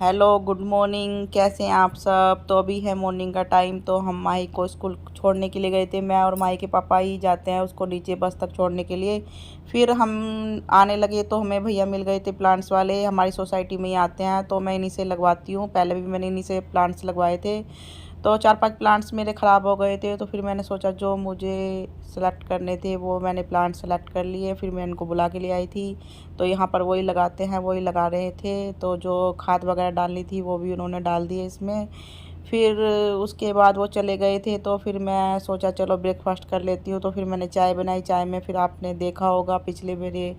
Hello good morning, कैसे हैं आप सब। तो अभी है मॉर्निंग का टाइम। तो हम माही को स्कूल छोड़ने के लिए गए थे। मैं और माही के पापा ही जाते हैं उसको नीचे बस तक छोड़ने के लिए। फिर हम आने लगे तो हमें भैया मिल गए थे, प्लांट्स वाले हमारी सोसाइटी में ही आते हैं। तो मैं इन्हीं से लगवाती हूँ, पहले भी मैंने इन्हीं से प्लांट्स लगवाए थे। तो 4-5 प्लांट्स मेरे ख़राब हो गए थे, तो फिर मैंने सोचा जो मुझे सेलेक्ट करने थे वो मैंने प्लांट सेलेक्ट कर लिए। फिर मैं इनको बुला के ले आई थी। तो यहाँ पर वही लगाते हैं, वही लगा रहे थे। तो जो खाद वगैरह डालनी थी वो भी उन्होंने डाल दी है इसमें। फिर उसके बाद वो चले गए थे, तो फिर मैं सोचा चलो ब्रेकफास्ट कर लेती हूँ। तो फिर मैंने चाय बनाई। चाय में फिर आपने देखा होगा पिछले मेरे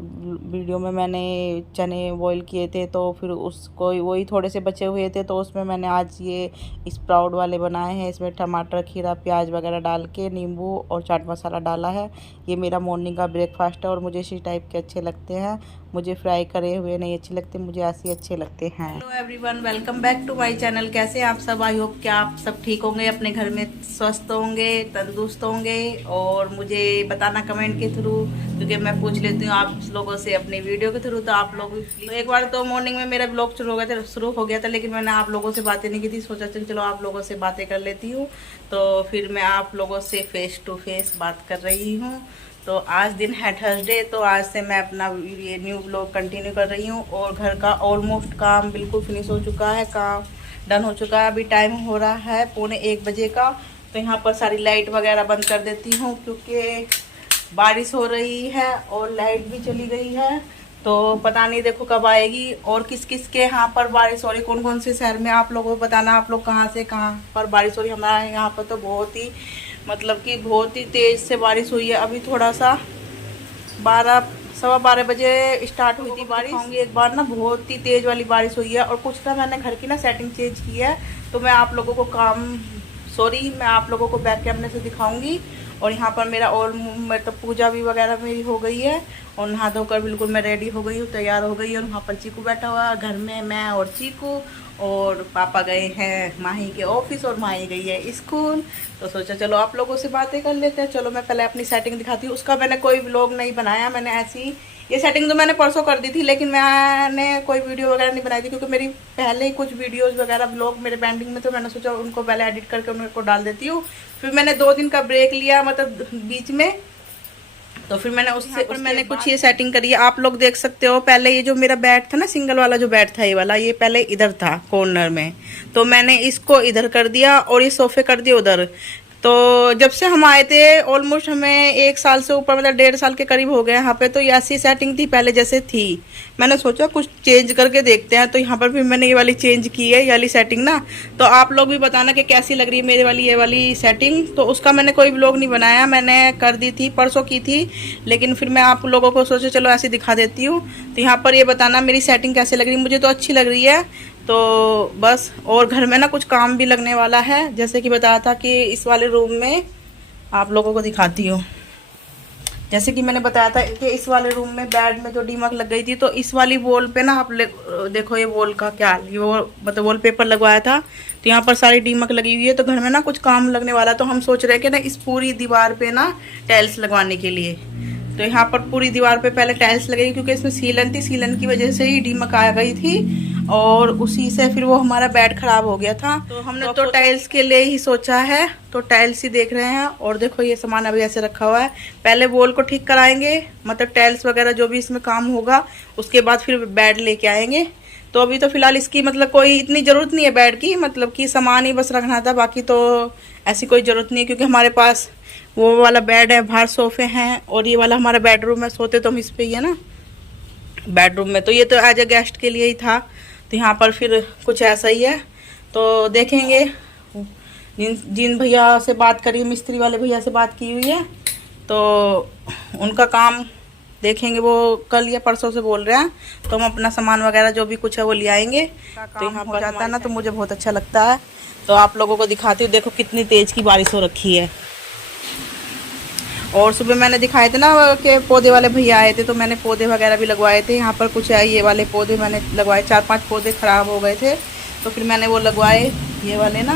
वीडियो में मैंने चने बॉईल किए थे, तो फिर उसको वही थोड़े से बचे हुए थे, तो उसमें मैंने आज ये स्प्राउट वाले बनाए हैं। इसमें टमाटर, खीरा, प्याज वगैरह डाल के नींबू और चाट मसाला डाला है। ये मेरा मॉर्निंग का ब्रेकफास्ट है और मुझे इसी टाइप के अच्छे लगते हैं। मुझे फ्राई करे हुए नहीं अच्छे लगते, मुझे ऐसे अच्छे लगते हैं। Hello everyone, welcome back to my channel. कैसे हैं आप सब। आई होप कि आप सब ठीक होंगे, अपने घर में स्वस्थ होंगे, तंदुरुस्त होंगे। और मुझे बताना कमेंट के थ्रू, क्योंकि मैं पूछ लेती हूँ आप लोगों से अपनी वीडियो के थ्रू। तो आप लोग तो एक बार तो मॉर्निंग में मेरा ब्लॉग शुरू हो गया था, लेकिन मैंने आप लोगों से बातें नहीं की थी। सोचा चलो आप लोगों से बातें कर लेती हूँ। तो फिर मैं आप लोगों से फेस टू फेस बात कर रही हूँ। तो आज दिन है थर्सडे, तो आज से मैं अपना ये न्यू ब्लॉग कंटिन्यू कर रही हूँ। और घर का ऑलमोस्ट काम बिल्कुल फिनिश हो चुका है, काम डन हो चुका है। अभी टाइम हो रहा है 1:45 बजे का। तो यहाँ पर सारी लाइट वगैरह बंद कर देती हूँ, क्योंकि बारिश हो रही है और लाइट भी चली गई है। तो पता नहीं देखो कब आएगी और किस किस के यहाँ पर बारिश हो रही, कौन कौन से शहर में। आप लोगों को बताना आप लोग कहाँ से कहाँ पर बारिश हो रही। हमारे यहाँ पर तो बहुत ही बहुत ही तेज़ से बारिश हुई है। अभी थोड़ा सा 12 सवा 12 बजे स्टार्ट हुई थी बारिश। होंगी एक बार ना बहुत ही तेज़ वाली बारिश हुई है। और कुछ ना मैंने घर की ना सेटिंग चेंज की है, तो मैं आप लोगों को मैं आप लोगों को बैक कैमरे से दिखाऊंगी। और यहाँ पर मेरा और मतलब पूजा भी वगैरह मेरी हो गई है और नहा धोकर बिल्कुल मैं रेडी हो गई हूँ, तैयार हो गई हूँ। और वहाँ पर चीकू बैठा हुआ है घर में, मैं और चीकू। और पापा गए हैं माही के ऑफिस और माही गई है स्कूल। तो सोचा चलो आप लोगों से बातें कर लेते हैं। चलो मैं पहले अपनी सेटिंग दिखाती हूँ। उसका मैंने कोई व्लॉग नहीं बनाया, मैंने ऐसी ये सेटिंग तो मैंने परसों कर दी थी, लेकिन मैंने कोई वीडियो वगैरह नहीं बनाई थी, क्योंकि मेरी पहले ही कुछ वीडियोस वगैरह व्लॉग मेरे पेंडिंग में। तो मैंने सोचा उनको पहले एडिट करके उनको डाल देती हूँ। फिर मैंने 2 दिन का ब्रेक लिया, मतलब बीच में। तो फिर मैंने उससे मैंने कुछ ये सेटिंग करी है, आप लोग देख सकते हो। पहले ये जो मेरा बेड था ना, सिंगल वाला जो बेड था, ये वाला, ये पहले इधर था कॉर्नर में। तो मैंने इसको इधर कर दिया और ये सोफे कर दिए उधर। तो जब से हम आए थे ऑलमोस्ट हमें 1 साल से ऊपर, मतलब 1.5 साल के करीब हो गए यहाँ पे। तो ये ऐसी सेटिंग थी पहले जैसे थी। मैंने सोचा कुछ चेंज करके देखते हैं, तो यहाँ पर भी मैंने ये वाली चेंज की है, ये वाली सेटिंग ना। तो आप लोग भी बताना कि कैसी लग रही है मेरे वाली ये वाली सेटिंग। तो उसका मैंने कोई व्लॉग नहीं बनाया, मैंने कर दी थी, परसों की थी। लेकिन फिर मैं आप लोगों को सोचा चलो ऐसे दिखा देती हूँ। तो यहाँ पर ये बताना मेरी सेटिंग कैसे लग रही है। मुझे तो अच्छी लग रही है। तो बस, और घर में ना कुछ काम भी लगने वाला है, जैसे कि बताया था कि इस वाले रूम में आप लोगों को दिखाती हूँ। जैसे कि मैंने बताया था कि इस वाले रूम में बेड में जो दीमक लग गई थी, तो इस वाली वॉल पे ना आप देखो ये वॉल का क्या, ये वो मतलब वॉल पेपर लगवाया था। तो यहाँ पर सारी दीमक लगी हुई है। तो घर में ना कुछ काम लगने वाला, तो हम सोच रहे हैं कि ना इस पूरी दीवार पे ना टाइल्स लगवाने के लिए। तो यहाँ पर पूरी दीवार पे पहले टाइल्स लगेगी, क्योंकि इसमें सीलन थी, सीलन की वजह से ही दीमक आ गई थी। और उसी से फिर वो हमारा बेड खराब हो गया था। तो हमने तो टाइल्स के लिए ही सोचा है, तो टाइल्स ही देख रहे हैं। और देखो ये सामान अभी ऐसे रखा हुआ है, पहले वॉल को ठीक कराएंगे, मतलब टाइल्स वगैरह जो भी इसमें काम होगा, उसके बाद फिर बेड लेके आएंगे। तो अभी तो फिलहाल इसकी मतलब कोई इतनी ज़रूरत नहीं है बेड की, मतलब कि सामान ही बस रखना था, बाकी तो ऐसी कोई ज़रूरत नहीं है। क्योंकि हमारे पास वो वाला बेड है, बाहर सोफे हैं, और ये वाला हमारा बेडरूम है, सोते तो हम इस पे ही है ना बेडरूम में। तो ये तो एज ए गेस्ट के लिए ही था। तो यहाँ पर फिर कुछ ऐसा ही है। तो देखेंगे, जिन भैया से बात करी, मिस्त्री वाले भैया से बात की हुई है, तो उनका काम देखेंगे। वो कल या परसों से बोल रहे हैं, तो हम अपना सामान वगैरह जो भी कुछ है वो ले आएंगे। तो यहाँ पर जाता है ना, तो मुझे बहुत अच्छा लगता है। तो आप लोगों को दिखाती हूँ, देखो कितनी तेज़ की बारिश हो रखी है। और सुबह मैंने दिखाए थे ना कि पौधे वाले भैया आए थे, तो मैंने पौधे वगैरह भी लगवाए थे। यहाँ पर कुछ है, ये वाले पौधे मैंने लगवाए, 4-5 पौधे ख़राब हो गए थे, तो फिर मैंने वो लगवाए ये वाले ना।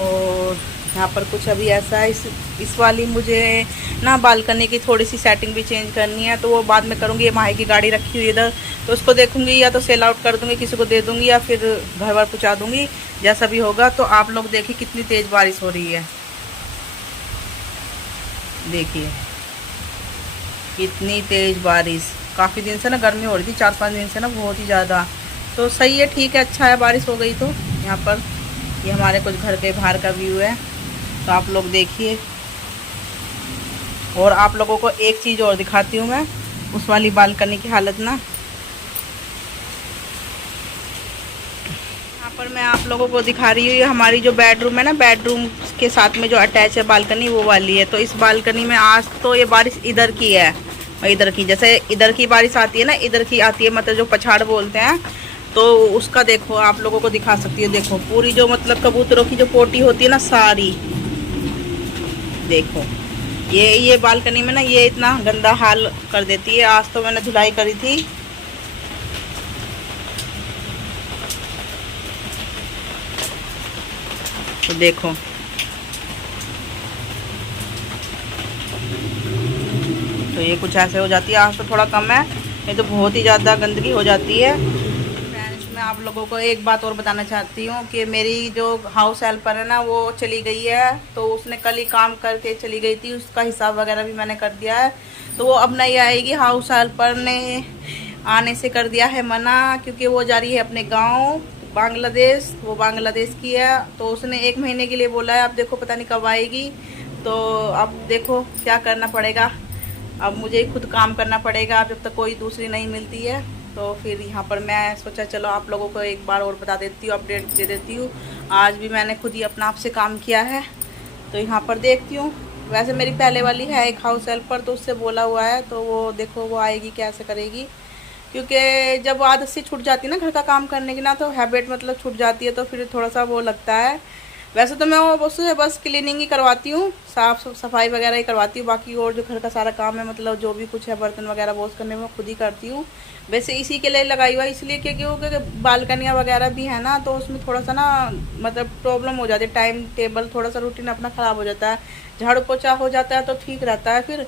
और यहाँ पर कुछ अभी ऐसा है। इस वाली मुझे ना बालकनी की थोड़ी सी सेटिंग भी चेंज करनी है, तो वो बाद में करूँगी। ये माही की गाड़ी रखी हुई इधर, तो उसको देखूँगी, या तो सेल आउट कर दूँगी, किसी को दे दूँगी, या फिर घर वर पहुँचा दूँगी, जैसा भी होगा। तो आप लोग देखिए कितनी तेज़ बारिश हो रही है, देखिए कितनी तेज़ बारिश। काफ़ी दिन से ना गर्मी हो रही थी, 4-5 दिन से ना बहुत ही ज़्यादा। तो सही है, ठीक है, अच्छा है, बारिश हो गई। तो यहाँ पर ये हमारे कुछ घर के बाहर का व्यू है, तो आप लोग देखिए। और आप लोगों को एक चीज़ और दिखाती हूँ मैं, उस वाली बालकनी की हालत ना। यहाँ पर मैं आप लोगों को दिखा रही हूँ, ये हमारी जो बेडरूम है ना, बेडरूम के साथ में जो अटैच है बालकनी, वो वाली है। तो इस बालकनी में आज तो ये बारिश इधर की है, इधर की, जैसे इधर की बारिश आती है ना, इधर की आती है, मतलब जो पछाड़ बोलते हैं, तो उसका देखो, आप लोगों को दिखा सकती है। देखो पूरी जो मतलब कबूतरों की जो पोटी होती है ना, सारी देखो, ये बालकनी में ना ये इतना गंदा हाल कर देती है। आज तो मैंने धुलाई करी थी, तो देखो तो ये कुछ ऐसे हो जाती है। आज तो थोड़ा कम है, ये तो बहुत ही ज़्यादा गंदगी हो जाती है। फ्रेंड्स, मैं आप लोगों को एक बात और बताना चाहती हूँ कि मेरी जो हाउस हेल्पर है ना, वो चली गई है। तो उसने कल ही काम करके चली गई थी, उसका हिसाब वगैरह भी मैंने कर दिया है। तो वो अब नहीं आएगी। हाउस हेल्पर ने आने से कर दिया है मना, क्योंकि वो जा रही है अपने गाँव बांग्लादेश, वो बांग्लादेश की है। तो उसने 1 महीने के लिए बोला है, अब देखो पता नहीं कब आएगी। तो अब देखो क्या करना पड़ेगा, अब मुझे खुद काम करना पड़ेगा, अब जब तक कोई दूसरी नहीं मिलती है। तो फिर यहाँ पर मैं सोचा चलो आप लोगों को एक बार और बता देती हूँ, अपडेट दे देती हूँ। आज भी मैंने खुद ही अपना आप से काम किया है, तो यहाँ पर देखती हूँ। वैसे मेरी पहले वाली है एक हाउस हेल्पर, तो उससे बोला हुआ है, तो वो देखो वो आएगी कैसे करेगी। क्योंकि जब आदत से छूट जाती है ना घर का काम करने की ना, तो हैबिट मतलब छूट जाती है, तो फिर थोड़ा सा वो लगता है। वैसे तो मैं वो उससे बस क्लीनिंग ही करवाती हूँ, साफ़ सफाई वगैरह ही करवाती हूँ। बाकी और जो घर का सारा काम है, मतलब जो भी कुछ है, बर्तन वगैरह वॉश करने में खुद ही करती हूँ। वैसे इसी के लिए लगाई हुआ, इसलिए क्योंकि बालकनियाँ वगैरह भी है ना, तो उसमें थोड़ा सा ना मतलब प्रॉब्लम हो जाती है, टाइम टेबल थोड़ा सा रूटीन अपना ख़राब हो जाता है। झाड़ू पोछा हो जाता है तो ठीक रहता है फिर।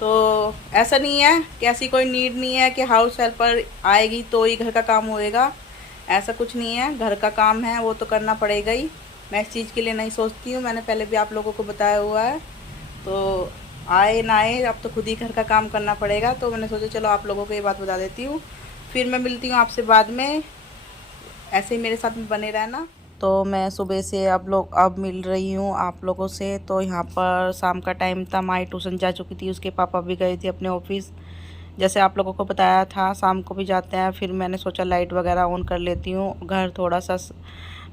तो ऐसा नहीं है कि ऐसी कोई नीड नहीं है कि हाउस हेल्पर आएगी तो ही घर का काम होएगा, ऐसा कुछ नहीं है। घर का काम है वो तो करना पड़ेगा ही, मैं इस चीज़ के लिए नहीं सोचती हूँ, मैंने पहले भी आप लोगों को बताया हुआ है। तो आए ना आए, अब तो खुद ही घर का काम करना पड़ेगा। तो मैंने सोचा चलो आप लोगों को ये बात बता देती हूँ, फिर मैं मिलती हूँ आपसे बाद में। ऐसे ही मेरे साथ में बने रहना। तो मैं सुबह से अब मिल रही हूँ आप लोगों से। तो यहाँ पर शाम का टाइम था, माई ट्यूशन जा चुकी थी, उसके पापा भी गए थे अपने ऑफिस, जैसे आप लोगों को बताया था शाम को भी जाते हैं। फिर मैंने सोचा लाइट वगैरह ऑन कर लेती हूँ, घर थोड़ा सा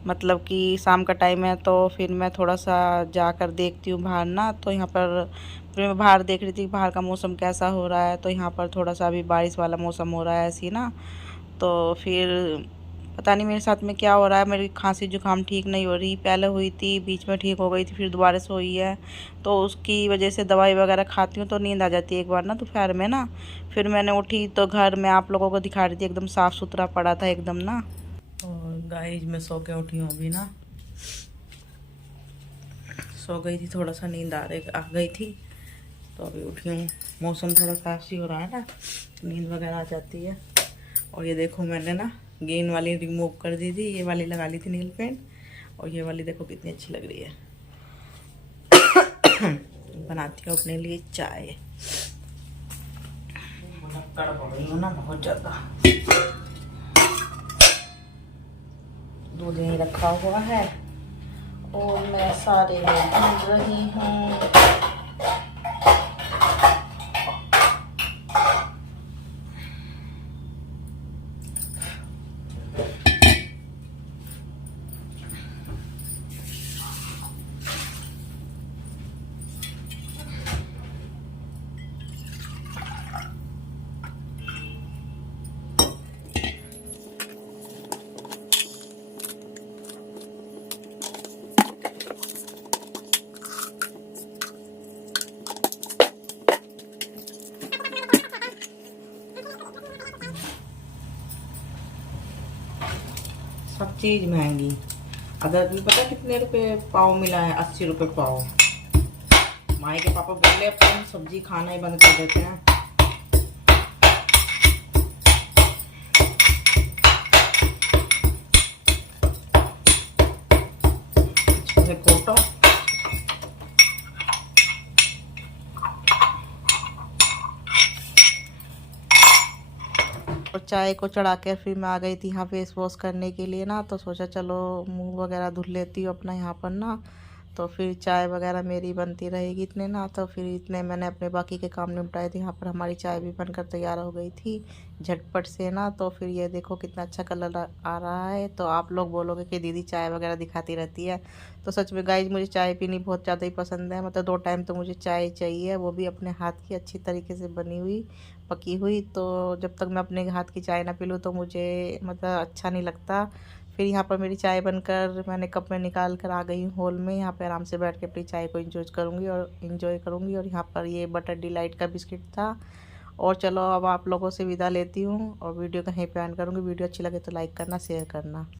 मतलब कि शाम का टाइम है, तो फिर मैं थोड़ा सा जाकर देखती हूँ बाहर ना। तो यहाँ पर फिर मैं बाहर देख रही थी बाहर का मौसम कैसा हो रहा है। तो यहाँ पर थोड़ा सा अभी बारिश वाला मौसम हो रहा है ऐसी ना। तो फिर पता नहीं मेरे साथ में क्या हो रहा है, मेरी खांसी जुकाम ठीक नहीं हो रही, पहले हुई थी, बीच में ठीक हो गई थी, फिर दोबारा से हुई है। तो उसकी वजह से दवाई वगैरह खाती हूँ तो नींद आ जाती है एक बार ना दोपहर में ना। फिर मैंने उठी तो घर में आप लोगों को दिखा रही थी, एकदम साफ़ सुथरा पड़ा था एकदम ना। और गाइस मैं सो के उठी हूँ अभी ना, सो गई थी, थोड़ा सा नींद आ गई थी, तो अभी उठी हूँ। मौसम थोड़ा साफ सी हो रहा है ना, नींद वगैरह आ जाती है। और ये देखो मैंने ना ग्रीन वाली रिमूव कर दी थी, ये वाली लगा ली थी नील पेंट, और ये वाली देखो कितनी अच्छी लग रही है। बनाती हूँ अपने लिए चाय, ना बहुत ज़्यादा दूध यहीं रखा हुआ है और मैं सारे में ढूंढ रही हूँ। सब चीज़ महंगी, अदरक भी पता कितने रुपए पाव मिला है? 80 रुपए पाव। माई के पापा बोले अपन सब्जी खाना ही बंद कर देते हैं। कोटो और चाय को चढ़ा कर फिर मैं आ गई थी यहाँ फेस वॉश करने के लिए ना। तो सोचा चलो मुंह वगैरह धुल लेती हूँ अपना यहाँ पर ना। तो फिर चाय वगैरह मेरी बनती रहेगी इतने ना। तो फिर इतने मैंने अपने बाकी के काम निपटाए थे। यहाँ पर हमारी चाय भी बनकर तैयार हो गई थी झटपट से ना। तो फिर ये देखो कितना अच्छा कलर आ रहा है। तो आप लोग बोलोगे कि दीदी चाय वगैरह दिखाती रहती है। तो सच में गाइज मुझे चाय पीनी बहुत ज़्यादा ही पसंद है। मतलब 2 टाइम तो मुझे चाय चाहिए, वो भी अपने हाथ की अच्छी तरीके से बनी हुई पकी हुई। तो जब तक मैं अपने हाथ की चाय ना पी लूँ तो मुझे मतलब अच्छा नहीं लगता। फिर यहाँ पर मेरी चाय बनकर मैंने कप में निकाल कर आ गई हूँ हॉल में। यहाँ पे आराम से बैठ के अपनी चाय को इंजॉय करूँगी। और यहाँ पर ये बटर डिलाइट का बिस्किट था। और चलो अब आप लोगों से विदा लेती हूँ और वीडियो कहीं पे एंड करूँगी। वीडियो अच्छी लगे तो लाइक करना, शेयर करना।